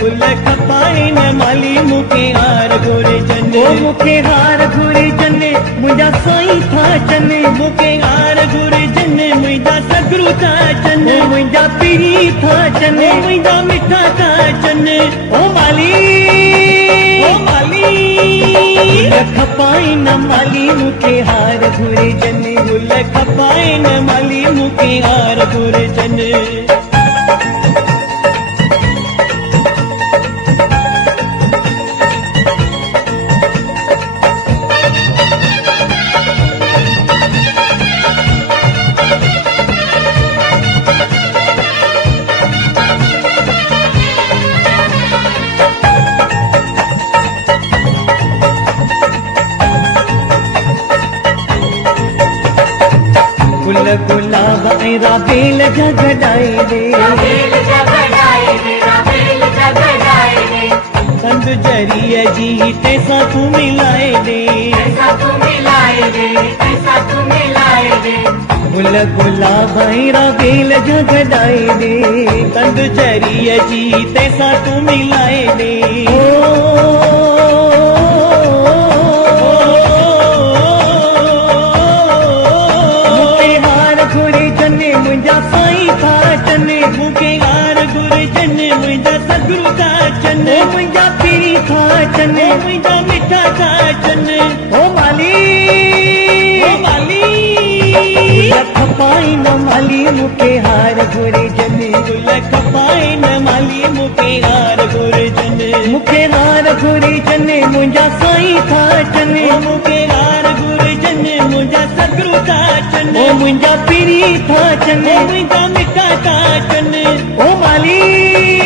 गुल खपाए न माली मुखे हार घुरे जने ओ मुखे हार घुरे जने मुंहिंजा साईं था चने मुखे हार घुरे जने मुंहिंजा सगरू था चने मुंहिंजा पीरी था चने मुंहिंजा मिठा था चने ओ माली गुल खपाए न माली मुखे हार घुरे जने गुल खपाए न माली मुखे हार घुरे जने गुल गुलाब ऐरा बेल जगड़ाए दे कंद जरिए जी तैसा तू मिलाए दे गुल गुलाब ऐरा बेल जगड़ाए दे कंद जरिए जी तैसा तू मिलाए दे मुंहिंजा साईं था चने मुखे हार घुरे जने मुंहिंजा सगरू था चने मुंहिंजा पीरी था चने मुंहिंजा मिठा था चने ओ माली गुल खपाए न माली मुखे हार घुरे जने गुल खपाए न माली मुखे हार घुरे जने मुखे हार घुरे जने मुंहिंजा साईं था चने मुखे हार घुरे जने मुंहिंजा सगरू था चने मुंहिंजा पीरी था चने मुंहिंजा मिठा था चने ओ माली